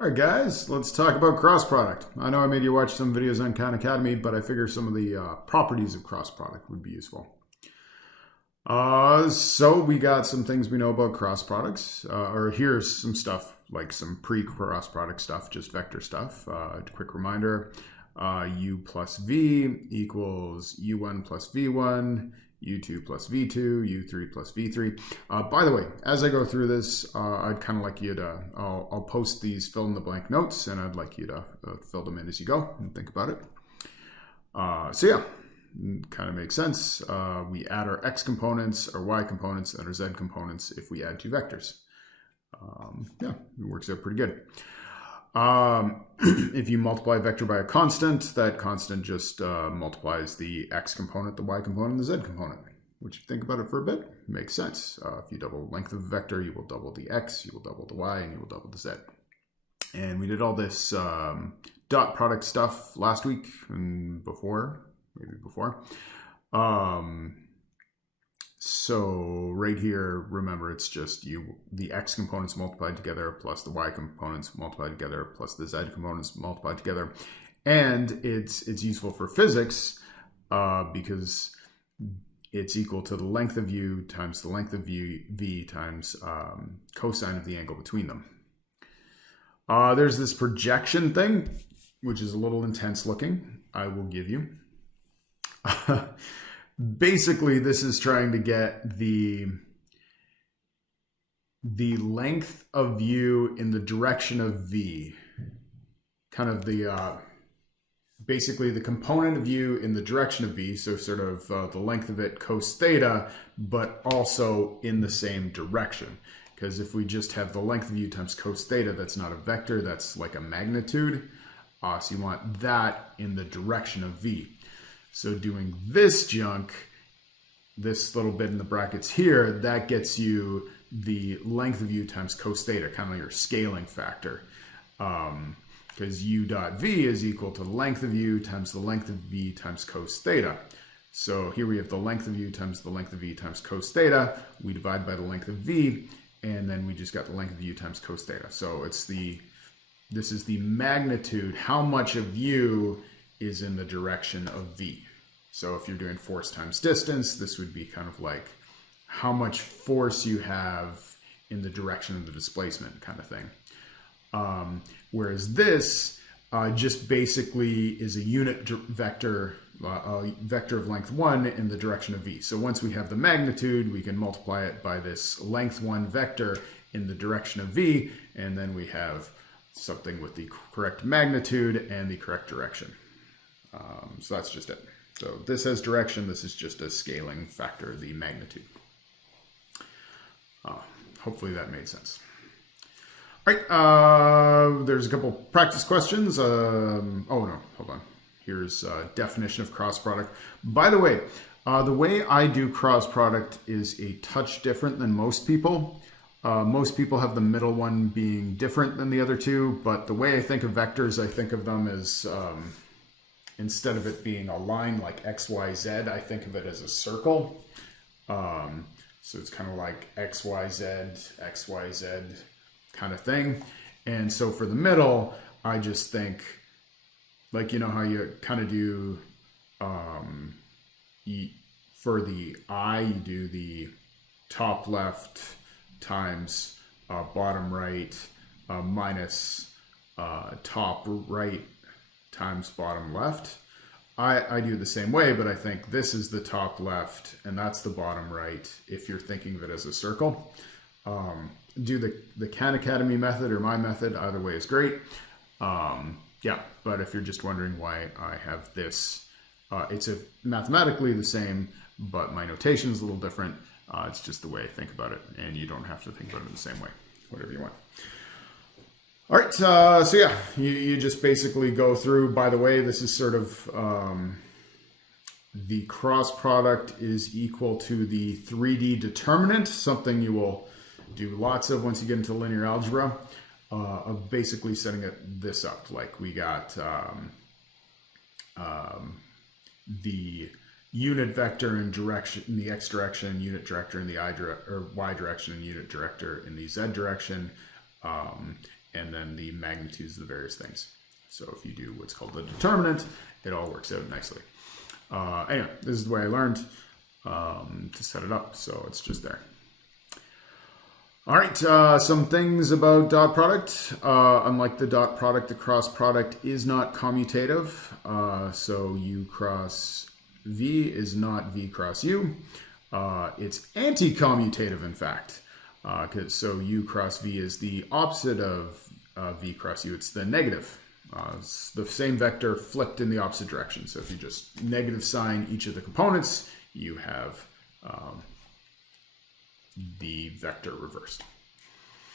All right, guys, let's talk about cross product. I know I made you watch some videos on Khan Academy, but I figure some of the properties of cross product would be useful. So we got some things we know about cross products, or here's some stuff like some pre-cross product stuff, just vector stuff. Quick reminder, u plus v equals u1 plus v1, u2 plus v2, u3 plus v3. By the way, as I go through this, I'd kind of like you to, I'll post these fill in the blank notes, and I'd like you to fill them in as you go and think about it. So yeah, kind of makes sense. We add our x components, our y components, and our z components if we add two vectors. Yeah, it works out pretty good. If you multiply a vector by a constant, that constant just multiplies the x component, the y component, and the z component, which if you think about it for a bit, makes sense. If you double the length of a vector, you will double the x, you will double the y, and you will double the z. And we did all this dot product stuff last week and before, maybe before. So right here, remember, it's just the x components multiplied together plus the y components multiplied together plus the z components multiplied together. And it's useful for physics because it's equal to the length of u times the length of v times cosine of the angle between them. There's this projection thing, which is a little intense looking, I will give you. Basically, this is trying to get the length of u in the direction of v. Kind of the, basically the component of u in the direction of v, so sort of the length of it cos theta, but also in the same direction. Because if we just have the length of u times cos theta, that's not a vector, that's like a magnitude. So you want that in the direction of v. So doing this junk, this little bit in the brackets here, that gets you the length of u times cos theta, kind of your scaling factor. Because u dot v is equal to the length of u times the length of v times cos theta. So here we have the length of u times the length of v times cos theta. We divide by the length of v, and then we just got the length of u times cos theta. So it's this is the magnitude, how much of u is in the direction of v. So if you're doing force times distance, this would be kind of like how much force you have in the direction of the displacement kind of thing. Whereas this just basically is a unit vector, a vector of length 1 in the direction of v. So once we have the magnitude, we can multiply it by this length 1 vector in the direction of v, and then we have something with the correct magnitude and the correct direction. So that's just it. So this has direction, this is just a scaling factor, the magnitude. Hopefully that made sense. All right, there's a couple practice questions. Oh no, hold on. Here's a definition of cross product. By the way I do cross product is a touch different than most people. Most people have the middle one being different than the other two, but the way I think of vectors, I think of them as, instead of it being a line like x, y, z, I think of it as a circle. So it's kind of like x, y, z kind of thing. And so for the middle, I just think, like, you know how you kind of do, for the I, you do the top left times bottom right minus top right times bottom left. I do the same way, but I think this is the top left and that's the bottom right if you're thinking of it as a circle. Do the Khan Academy method or my method, either way is great. Yeah, but if you're just wondering why I have this, it's mathematically the same, but my notation is a little different. It's just the way I think about it, and you don't have to think about it the same way, whatever you want. All right, so yeah, you just basically go through. By the way, this is sort of the cross product is equal to the 3D determinant, something you will do lots of once you get into linear algebra, of basically setting this up. Like we got the unit vector in direction in the x direction, unit director in the y direction, and unit director in the z direction. and then the magnitudes of the various things. So if you do what's called the determinant, it all works out nicely. Anyway, this is the way I learned to set it up, so it's just there. All right, some things about dot product. Unlike the dot product, the cross product is not commutative. So U cross V is not V cross U. It's anti-commutative, in fact. So U cross V is the opposite of V cross U. It's the negative. It's the same vector flipped in the opposite direction. So if you just negative sign each of the components, you have the vector reversed.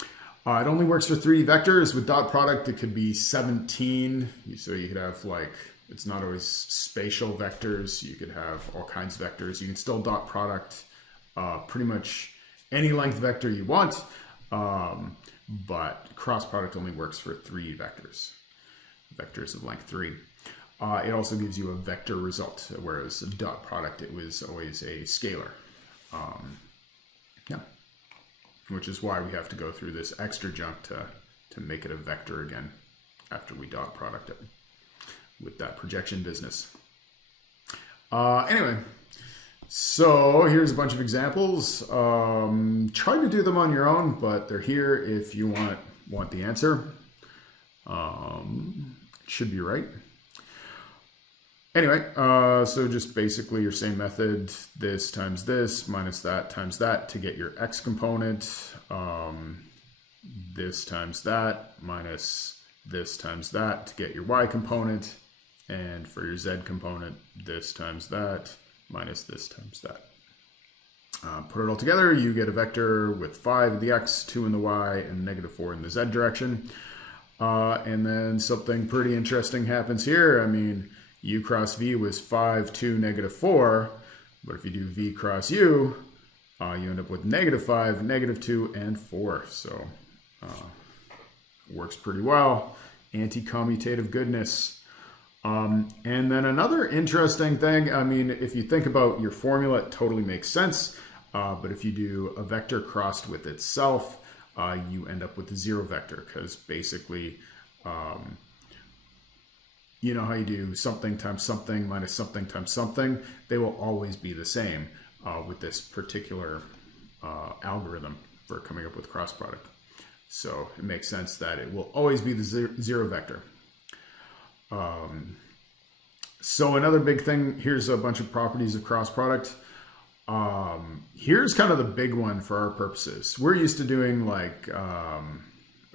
It only works for 3 vectors. With dot product, it could be 17. So you could have it's not always spatial vectors. You could have all kinds of vectors. You can still dot product pretty much any length vector you want, but cross product only works for 3 vectors of length 3. It also gives you a vector result, whereas dot product, it was always a scalar. Yeah, which is why we have to go through this extra jump to make it a vector again after we dot product it with that projection business. Anyway, so here's a bunch of examples. Try to do them on your own, but they're here if you want the answer. It should be right. Anyway, so just basically your same method, this times this minus that times that to get your x component, this times that minus this times that to get your y component, and for your z component, this times that minus this times that. Put it all together, you get a vector with 5 in the x, 2 in the y, and -4 in the z direction. And then something pretty interesting happens here. I mean, U cross V was 5, 2, -4, but if you do V cross U, you end up with -5, -2, and 4. So works pretty well. Anti-commutative goodness. And then another interesting thing, I mean, if you think about your formula, it totally makes sense. But if you do a vector crossed with itself, you end up with a 0 vector, because basically, you know how you do something times something minus something times something? They will always be the same with this particular algorithm for coming up with cross product. So it makes sense that it will always be the 0 vector. So another big thing, here's a bunch of properties of cross product. Here's kind of the big one for our purposes. We're used to doing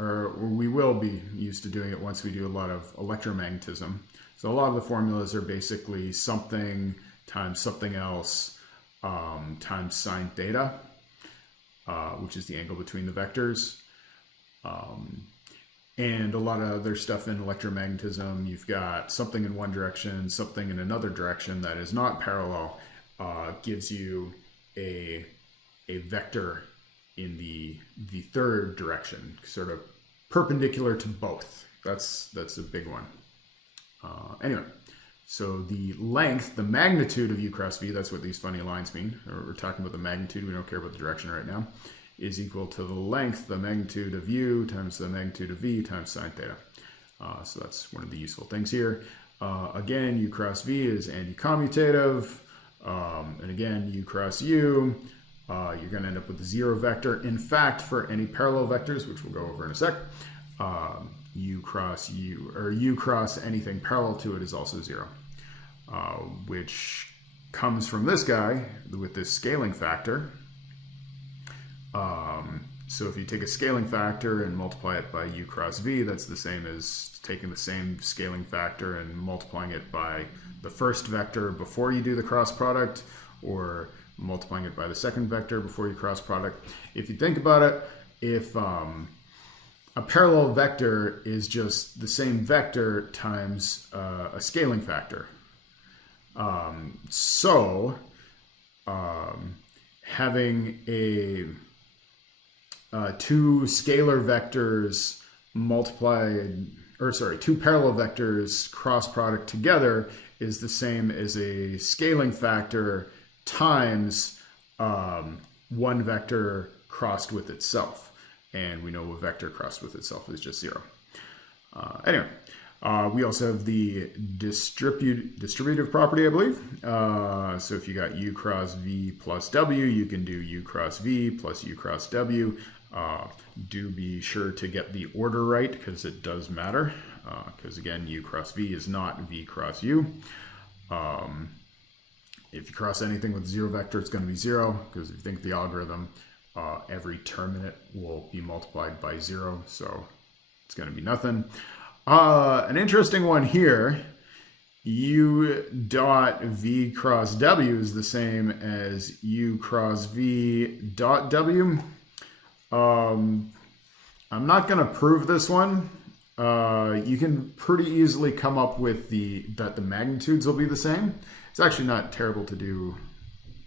or we will be used to doing it once we do a lot of electromagnetism. So a lot of the formulas are basically something times something else times sine theta, which is the angle between the vectors. And a lot of other stuff in electromagnetism, you've got something in one direction, something in another direction that is not parallel, gives you a vector in the third direction, sort of perpendicular to both. That's a big one. Anyway, so the length, the magnitude of U cross V, that's what these funny lines mean. We're talking about the magnitude, we don't care about the direction right now, is equal to the length, the magnitude of U times the magnitude of V times sine theta. So that's one of the useful things here. Again, U cross V is anti-commutative. And again, U cross U, you're going to end up with a 0 vector. In fact, for any parallel vectors, which we'll go over in a sec, U cross U, or U cross anything parallel to it is also 0, which comes from this guy with this scaling factor. So if you take a scaling factor and multiply it by U cross V, that's the same as taking the same scaling factor and multiplying it by the first vector before you do the cross product, or multiplying it by the second vector before you cross product. If you think about it, if a parallel vector is just the same vector times a scaling factor. Having two scalar vectors two parallel vectors cross product together is the same as a scaling factor times one vector crossed with itself. and we know a vector crossed with itself is just 0. Anyway, we also have the distributive property, I believe. So if you got u cross v plus w, you can do u cross v plus u cross w. Do be sure to get the order right, because it does matter. Because again, u cross v is not v cross u. If you cross anything with 0 vector, it's going to be 0, because if you think the algorithm, every term in it will be multiplied by 0, so it's going to be nothing. An interesting one here, u dot v cross w is the same as u cross v dot w. I'm not going to prove this one. You can pretty easily come up with that the magnitudes will be the same. It's actually not terrible to do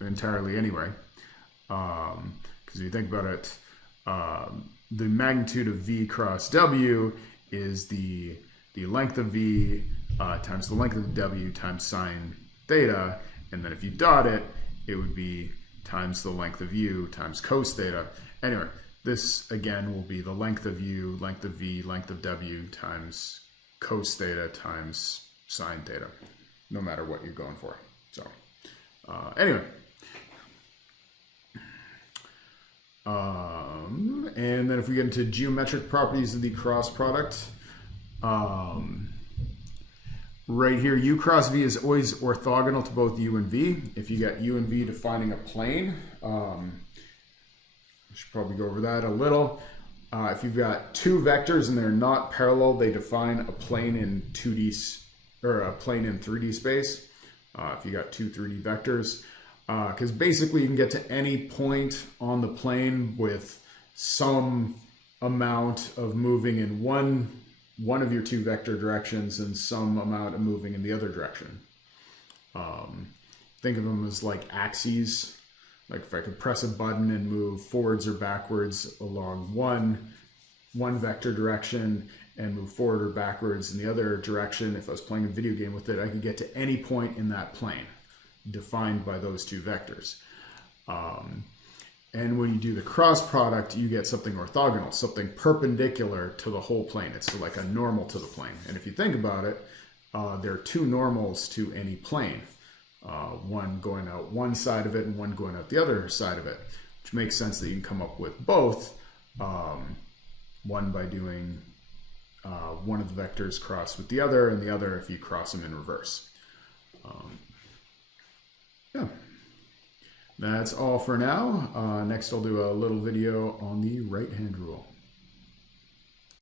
entirely anyway. Because if you think about it, the magnitude of v cross w is the length of v times the length of w times sine theta. And then if you dot it, it would be times the length of u times cos theta. Anyway, this again will be the length of u, length of v, length of w times cos theta times sine theta, no matter what you're going for. So anyway, and then if we get into geometric properties of the cross product, right here, u cross v is always orthogonal to both u and v. If you got u and v defining a plane, I should probably go over that a little. If you've got two vectors and they're not parallel, they define a plane in 2D or a plane in 3D space. If you got two 3D vectors, because basically you can get to any point on the plane with some amount of moving in one of your two vector directions and some amount of moving in the other direction. Think of them as like axes. Like if I could press a button and move forwards or backwards along one vector direction and move forward or backwards in the other direction, if I was playing a video game with it, I could get to any point in that plane defined by those two vectors. And when you do the cross product, you get something orthogonal, something perpendicular to the whole plane. It's like a normal to the plane. And if you think about it, there are two normals to any plane. One going out one side of it and one going out the other side of it, which makes sense that you can come up with both. One by doing one of the vectors cross with the other, and the other if you cross them in reverse. Yeah, that's all for now. Next I'll do a little video on the right-hand rule.